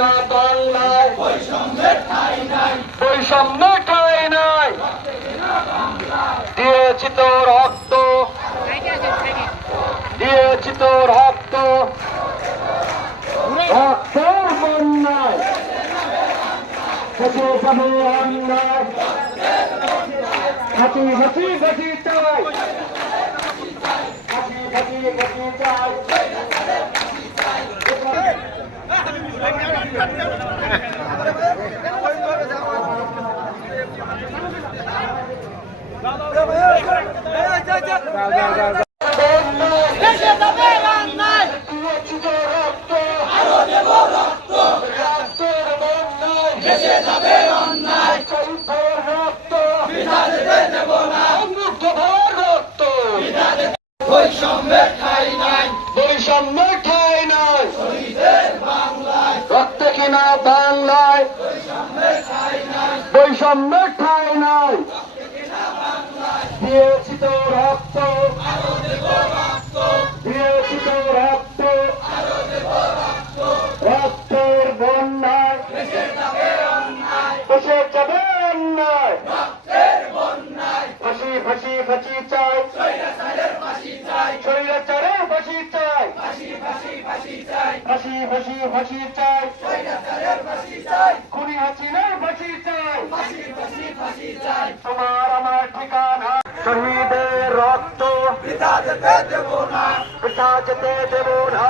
না বাংলায় বৈষম্যের ঠাই নাই। বৈষম্য ঠাই নাই। দিয়েছি তো রক্ত। দিয়েছি তো রক্ত। বন্যায় যাবে অন্যায়। হাতি হাতি হাতি চাই। হাতি হাতি হাতি চাই দেশে যাবে অন্যায় দিয়েছি তো রক্ত আরও দেব রক্ত রক্তের বন্যায় দেশে যাবে অন্যায় শহীদের রক্ত বিধা যেতে দেব না মুগ্ধভার রক্ত বৈষম্যের ঠাই নাই বৈষম্য ঠাই নাই শহীদের বাংলায় বৈষম্য ঠাই নাই। বন্যায় দেশে যাবে অন্যায় ফাঁসি ফাঁসি ফাঁসি চাই। স্বৈরাচারের ফাঁসি চাই। ফাঁসি ফাঁসি ফাঁসি চাই। খুনি হাসিনার ফাঁসি চাই। তোমার আমার ঠিকানা। শহীদের রক্ত। বিধা যেতে দেব না। পিঠা যেতে দেব না।